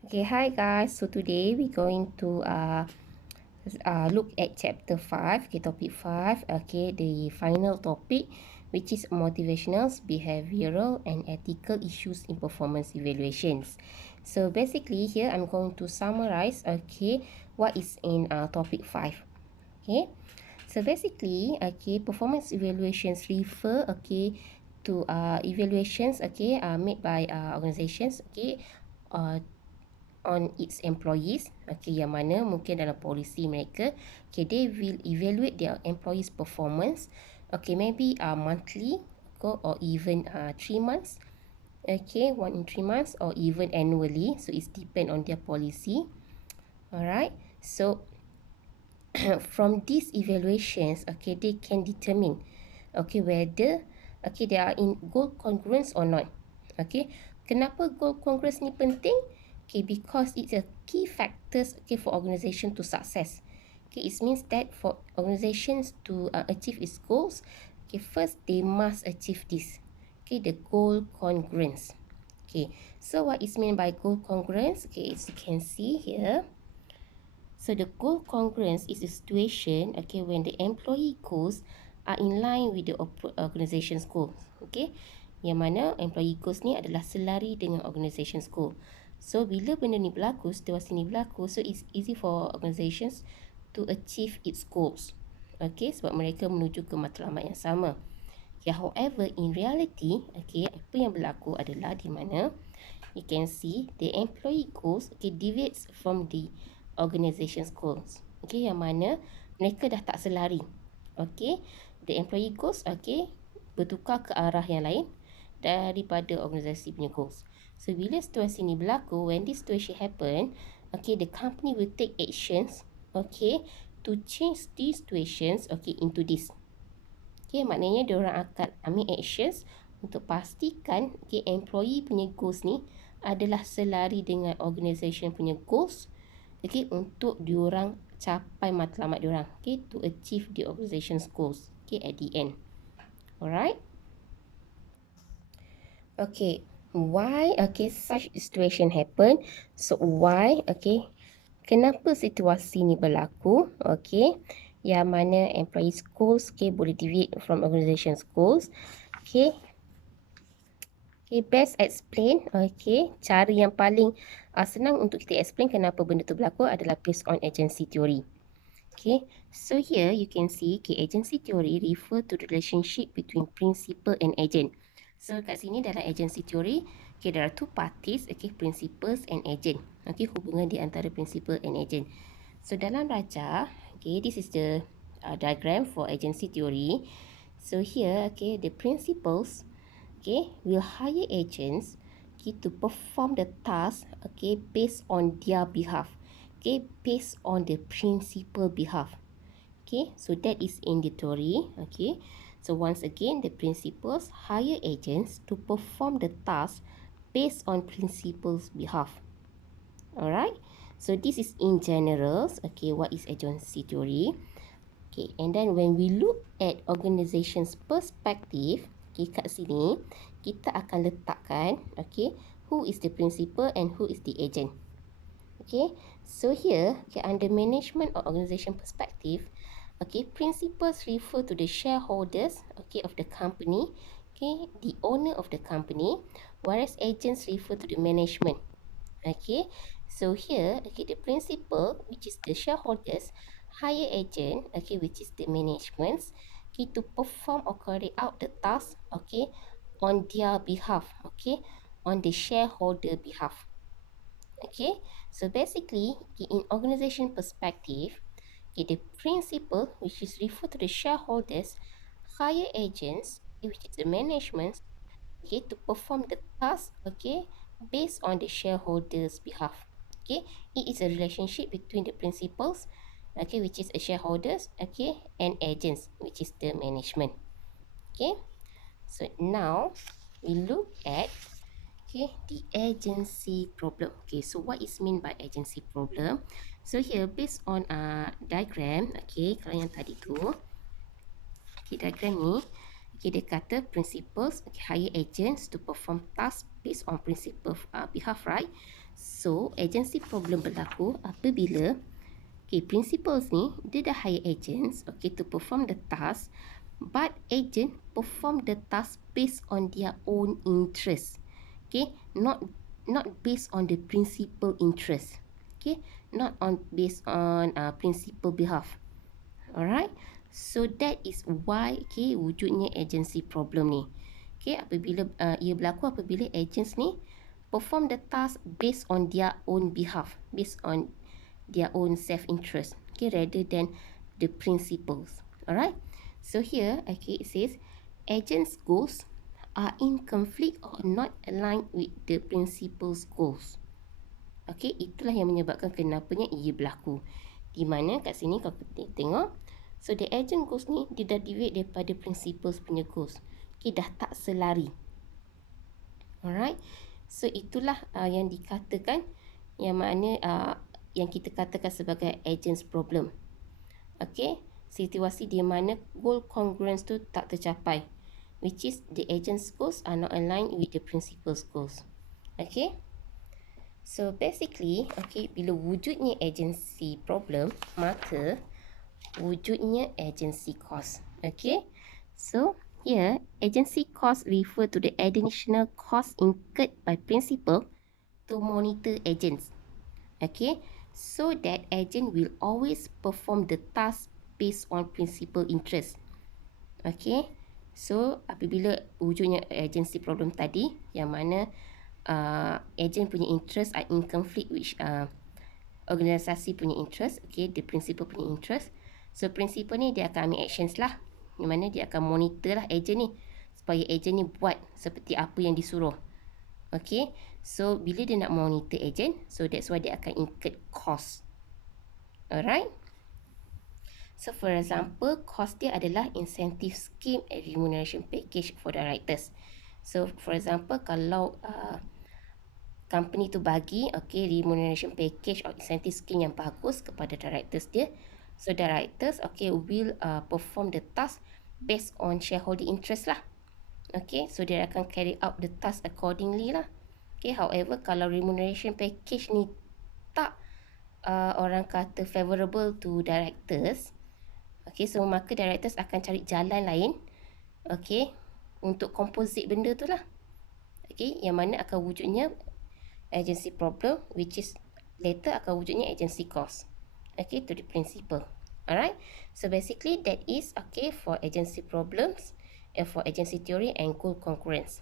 Okay, hi guys. So today we're going to look at chapter 5, okay, topic 5, okay, the final topic, which is motivational, behavioral, and ethical issues in performance evaluations. So basically here I'm going to summarize, okay, what is in topic 5. Okay, so basically, okay, performance evaluations refer, okay, to evaluations, okay, made by organizations, okay, uh, on its employees, okay, yang mana mungkin dalam polisi mereka, okay, they will evaluate their employees performance, okay, maybe monthly, or even 3 months, okay, 1 in 3 months, or even annually, so it's depend on their policy. Alright, so from these evaluations, okay, they can determine, okay, whether, okay, they are in goal congruence or not. Okay, kenapa goal congruence ni penting? Okay, because it's a key factors, okay, for organization to success. Okay, it means that for organizations to achieve its goals, okay, first they must achieve this, okay, the goal congruence. Okay, so what is meant by goal congruence? Okay, as you can see here, so the goal congruence is a situation, okay, when the employee goals are in line with the organization's goals. Okay, yang mana employee goals ni adalah selari dengan organization's goal. So bila benda ni berlaku, situasi ni berlaku, so it's easy for organizations to achieve its goals. Okay, sebab mereka menuju ke matlamat yang sama. Okay, however, in reality, okay, apa yang berlaku adalah di mana you can see the employee goals, okay, deviates from the organization's goals. Okay, yang mana mereka dah tak selari. Okay, the employee goals, okay, bertukar ke arah yang lain daripada organisasi punya goals. So bila situasi ni berlaku, when this situation happen, okay, the company will take actions, okay, to change these situations, okay, into this. Okay, maknanya diorang akan ambil actions untuk pastikan, okay, employee punya goals ni adalah selari dengan organisation punya goals, okay, untuk diorang capai matlamat diorang, okay, to achieve the organization's goals, okay, at the end. Alright. Okay, why, okay, such situation happen? So why, okay, kenapa situasi ni berlaku, okay, yang mana employees goals, okay, boleh deviate from organization's goals. Okay, okay, best explain, okay, cara yang paling senang untuk kita explain kenapa benda tu berlaku adalah based on agency theory. Okay, so here you can see, okay, agency theory refer to the relationship between principal and agent. So kat sini dalam agency theory, okay, there are two parties, okay, principals and agent. Okay, hubungan di antara principal and agent. So dalam raja, okay, this is the diagram for agency theory. So here, okay, the principals, okay, will hire agents, okay, to perform the task, okay, based on their behalf, okay, based on the principal behalf. Okay, so that is in the theory. Okay, so once again, the principals hire agents to perform the task based on principal's behalf. Alright, so this is in general, okay, what is agency theory. Okay, and then when we look at organization's perspective, okay, kat sini kita akan letakkan, okay, who is the principal and who is the agent. Okay, so here, okay, under management or organization perspective, okay, principals refer to the shareholders, okay, of the company, okay, the owner of the company, whereas agents refer to the management. Okay, so here, okay, the principal, which is the shareholders, hire agent, okay, which is the management, okay, to perform or carry out the task, okay, on their behalf, okay, on the shareholder behalf. Okay, so basically, okay, in organization perspective, okay, the principal, which is referred to the shareholders, hire agents, which is the management, okay, to perform the task, okay, based on the shareholders' behalf. Okay, it is a relationship between the principals, okay, which is a shareholders, okay, and agents, which is the management. Okay, so now we look at, okay, the agency problem. Okay, so what is mean by agency problem? So here, based on diagram, okay, kalau yang tadi tu, okay, diagram ni, Okay, dia kata principals hire agents to perform tasks based on principal behalf, right? So, agency problem berlaku apabila principals ni dia dah hire agents to perform the task, but agent perform the task based on their own interest. Not based on the principal interest. Not based on principal behalf. Alright, so that is why wujudnya agency problem ni. Apabila ia berlaku apabila agents ni perform the task based on their own behalf, based on their own self-interest, rather than the principles. Alright, so here it says agents' goals are in conflict or not aligned with the principal's goals. Itulah yang menyebabkan kenapanya ia berlaku. Di mana kat sini kalau kita tengok, so the agent goals ni dia dah deviate daripada principals punya goals. Dah tak selari. Alright, so itulah yang dikatakan, yang mana yang kita katakan sebagai agents problem. Situasi di mana goal congruence tu tak tercapai, which is the agent's goals are not aligned with the principal's goals. So basically, bila wujudnya agency problem, maka wujudnya agency cost. So here, agency cost refer to the additional cost incurred by principal to monitor agents. So that agent will always perform the task based on principal interest. So apabila wujudnya agency problem tadi, yang mana agent punya interest are in conflict with organisasi punya interest, the principal punya interest. So principal ni dia akan ambil actions lah, di mana dia akan monitor lah agent ni, supaya agent ni buat seperti apa yang disuruh. So bila dia nak monitor agent, so that's why dia akan incur cost. Alright, so for example, cost dia adalah incentive scheme and remuneration package for directors. So for example, kalau company tu bagi remuneration package or incentive scheme yang bagus kepada directors dia, so directors will perform the task based on shareholder interest lah. So dia akan carry out the task accordingly lah. However, kalau remuneration package ni tak orang kata favorable to directors, so maka directors akan cari jalan lain untuk composite benda tu lah. Yang mana akan wujudnya agency problem, which is later akan wujudnya agency cost to the principal. Alright, so basically that is for agency problems and for agency theory and goal concurrence.